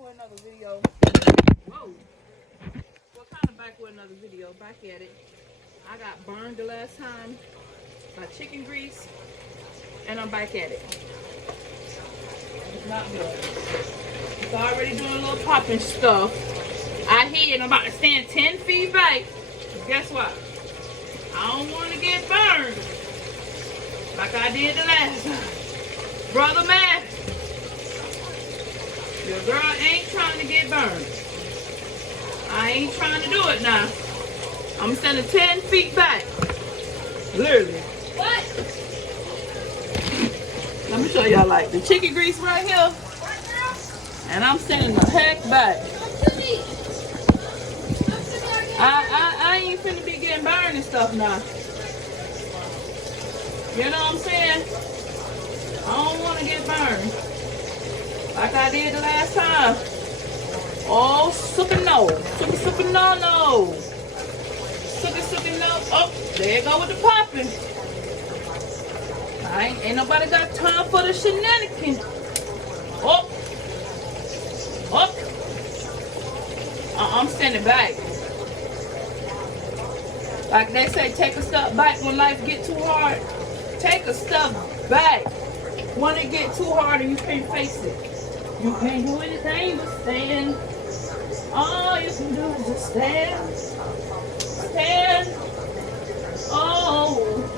with another video. Whoa. Well, kind of back with another video. Back at it. I got burned the last time by chicken grease. And I'm back at it. It's not good. It's already doing a little popping stuff. I hid. I'm about to stand 10 feet back. Guess what? I don't want to get burned like I did the last time. Brother man, your girl ain't trying to get burned. I ain't trying to do it now. I'm standing 10 feet back. Literally. What? Let me show y'all like the chicken grease right here. And I'm standing the heck back. I ain't finna be getting burned and stuff now. You know what I'm saying? I don't want to get burned like I did the last time. Oh, super no. Super no. Super no. Oh, there you go with the popping. Ain't nobody got time for the shenanigans. Oh. I'm standing back. Like they say, take a step back when life get too hard. Take a step back when it get too hard and you can't face it. You can't do anything but stand. All you can do is just stand. Stand. Oh.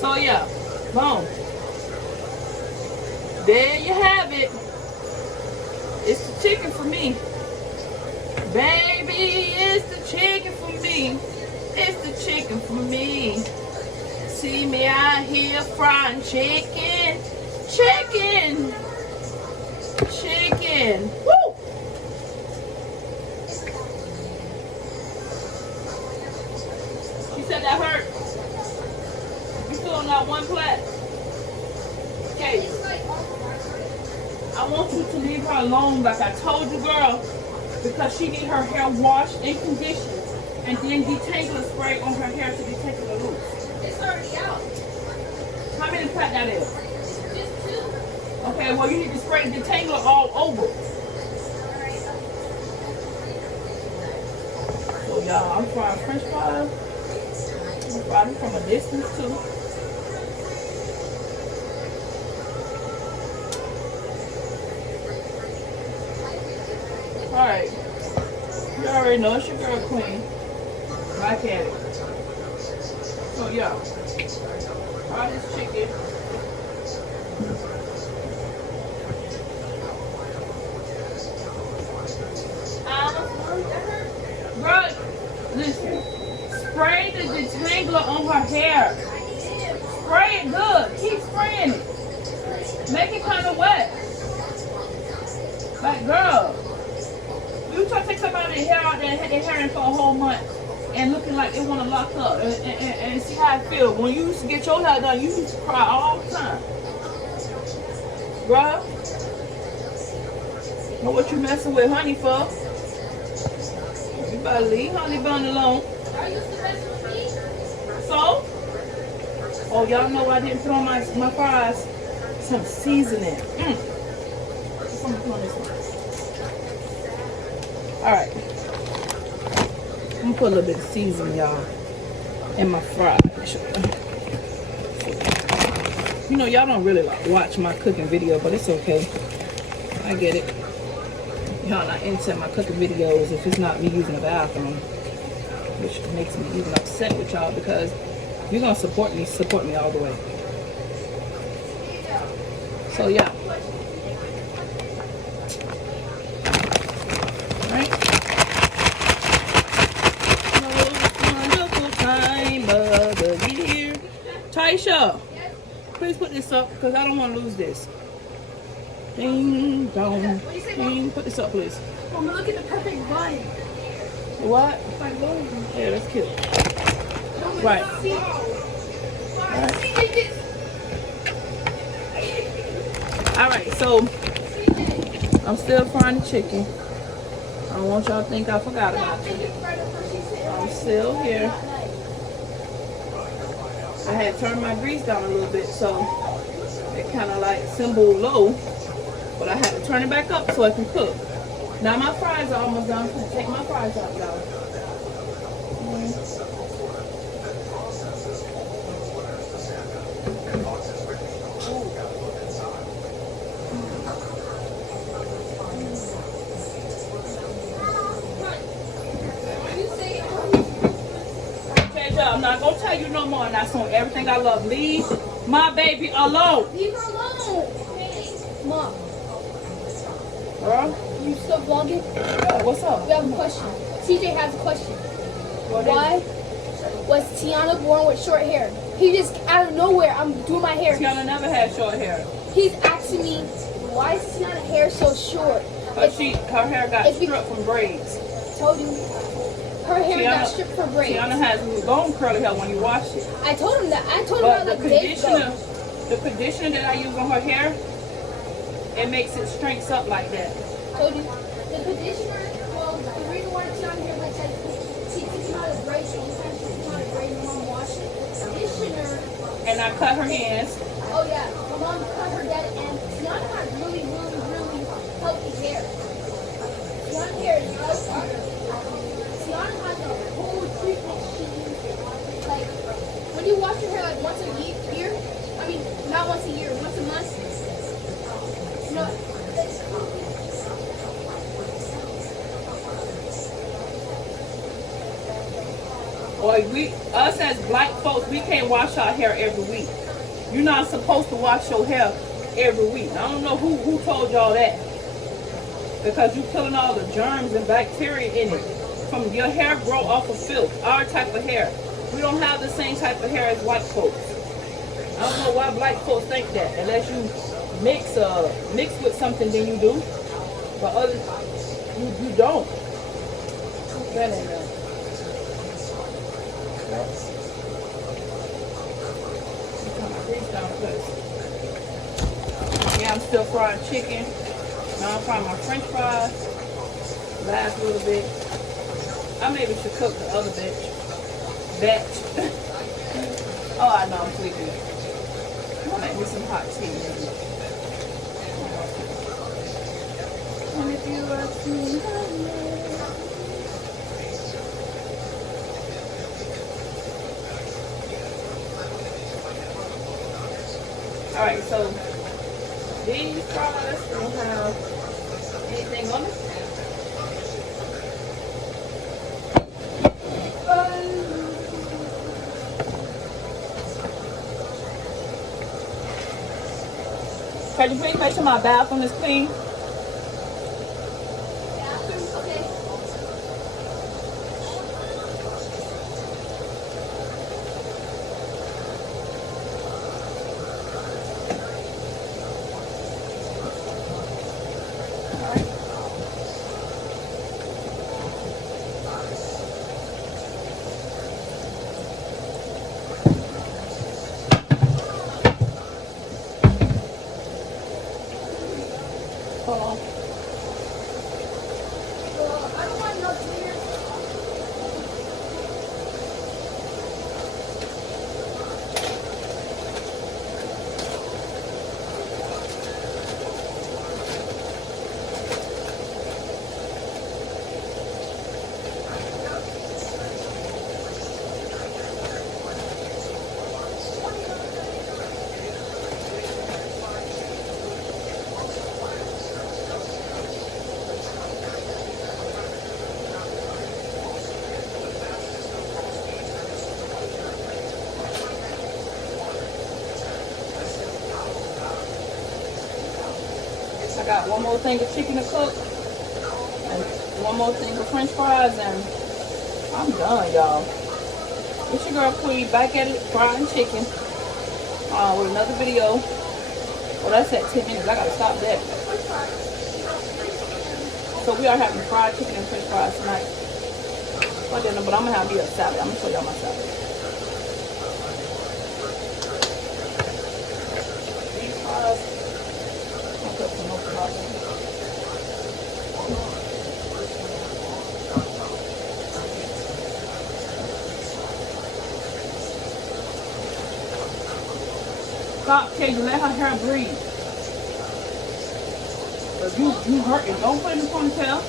So yeah, boom. There you have it. It's the chicken for me. Baby, it's the chicken for me. It's the chicken for me. See me out here frying chicken. Chicken. Woo! She said that hurt. On that one plate. Okay. I want you to leave her alone like I told you, girl, because she need her hair washed and conditioned and then detangler spray on her hair to detangle it loose. It's already out. How many plats that is? Just 2. Okay, well you need to spray the detangler all over. So y'all, I'm frying french fries. I'm frying from a distance too. Alright, you already know it's your girl Queen. Back at it. So yeah, fry this chicken. Girl, listen, spray the detangler on her hair. Spray it good, keep spraying it. Make it kind of wet. Like girl. You try to take somebody's hair out there and had their hair in for a whole month and looking like they want to lock up and see how it feels. When you used to get your hair done, you used to cry all the time. Bruh. Know what you messing with honey for? You better leave honey bun alone. Are you still messing with me? So? Oh, y'all know I didn't put on my fries. Some seasoning. Something put on this one. Alright, I'm gonna put a little bit of seasoning, y'all, in my fries. You know, y'all don't really like watch my cooking video, but it's okay. I get it. Y'all not into my cooking videos if it's not me using the bathroom, which makes me even upset with y'all because if you're gonna support me all the way. So yeah. Please put this up because I don't want to lose this. Ding dong. What do you say, Mom? Ding. Put this up, please. I'm looking at the perfect vine. What? My Lord. Yeah, that's cute. Right. All right, so I'm still frying the chicken. I don't want y'all to think I forgot about you. I'm still here. I had turned my grease down a little bit, so it kind of like symbol low, but I had to turn it back up so I can cook. Now my fries are almost done. I'm gonna take my fries out, y'all. I'm not gonna tell you no more, and that's on everything I love. Leave my baby alone. Leave her alone. Mom, Girl, you still vlogging? what's up? We have a question. CJ has a question. What is Why was Tiana born with short hair? He just out of nowhere. I'm doing my hair. Tiana never had short hair. He's asking me, why is Tiana's hair so short? But her hair got it's stripped from braids. Told you. Her hair got stripped for braids. Tiana has long curly hair when you wash it. I told him that. I told him But that like days ago. the conditioner that I use on her hair, it makes it strengths up like that. Told you. The conditioner, well, the reason why Tiana's hair like that, she takes out his braids, so sometimes she takes out his braids and mom wash it. Conditioner. And I cut her hands. Oh yeah, my mom cut her dead, and Tiana has really, really, really healthy hair. Tiana's hair is healthy. Tiana has a whole treatment she uses. Like, when you wash your hair like once a year, I mean, not once a year, once a month. No. Or us as black folks, we can't wash our hair every week. You're not supposed to wash your hair every week. I don't know who told y'all that. Because you're killing all the germs and bacteria in it. From your hair grow off of filth, our type of hair. We don't have the same type of hair as white folks. I don't know why black folks think that. Unless you mix with something, then you do. But others, you don't. That ain't right. Yeah, I'm still frying chicken. Now I'm frying my french fries. Last little bit. I maybe should cook the other batch. Oh, I know I'm sleepy. I'm gonna make me some hot tea. And if you are too Alright, so these fries don't have anything on it. Can you please make sure my bathroom is clean? Okay. Hold on. I don't want no clear. I got one more thing of chicken to cook. And one more thing of french fries, and I'm done, y'all. It's your girl Queen back at it, frying chicken. with another video. Well, that's at 10 minutes. I gotta stop that. So we are having fried chicken and french fries tonight for dinner, but I'm gonna have me a salad. I'm gonna show y'all my salad. These fries, I'll put some more fries in. Stop, Katie. Let her hair breathe. If you hurt it, don't put it in the ponytail.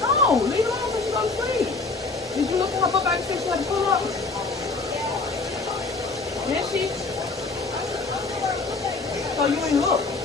No, leave it alone when you go to sleep. Did you look at her book bag and see she had to pull up? Did she? So you ain't look.